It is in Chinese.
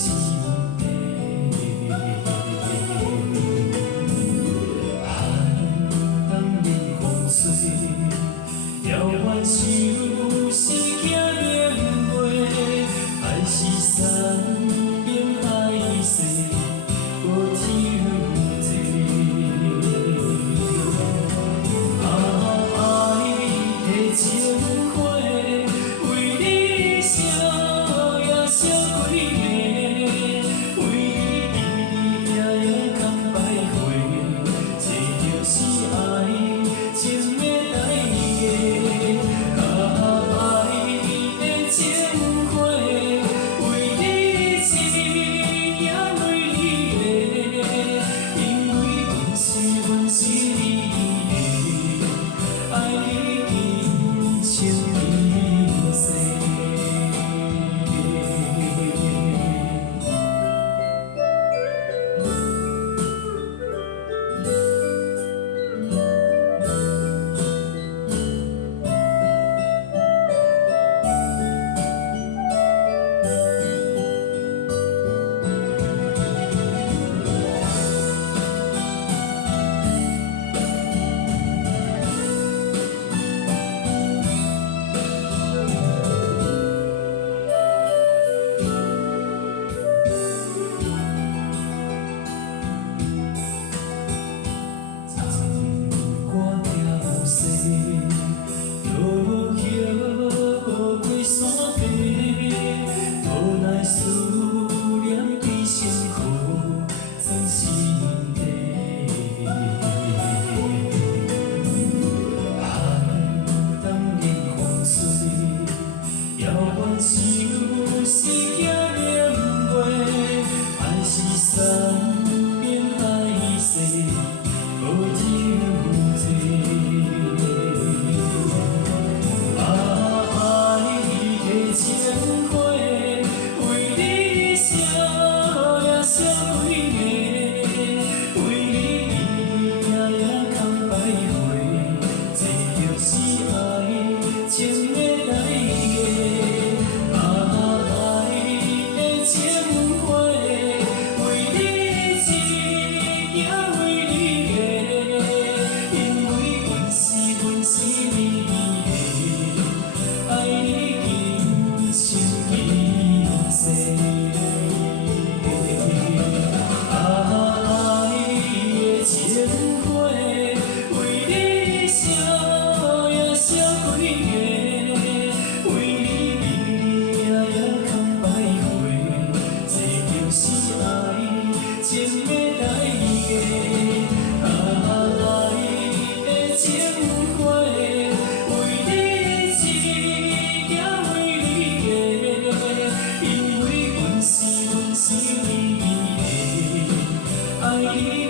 心底。寒冬冷风吹，遥远想是惊明月，爱是山明海誓，无天际。爱的情花，为你烧也烧几暝，为你夜夜空徘徊，这就是爱情的代价。爱的情花，为你痴也为你迷，因为阮是你的，爱你真情意切。落叶过山壁，无奈思念在身躯，藏心底。寒冬冷风吹，遥远想是惊明月，爱是山明海誓，无天际。情花，为你烧也烧几暝，为你夜夜空徘徊，这就是爱情的代价。爱的情花，为你痴也为你迷，因为阮是你的，爱你。情意切，爱的情花，为你烧也烧几暝，为你夜夜空徘徊，这就是爱情的代价。爱的情花，为你痴也为你。因为阮是你的，爱你。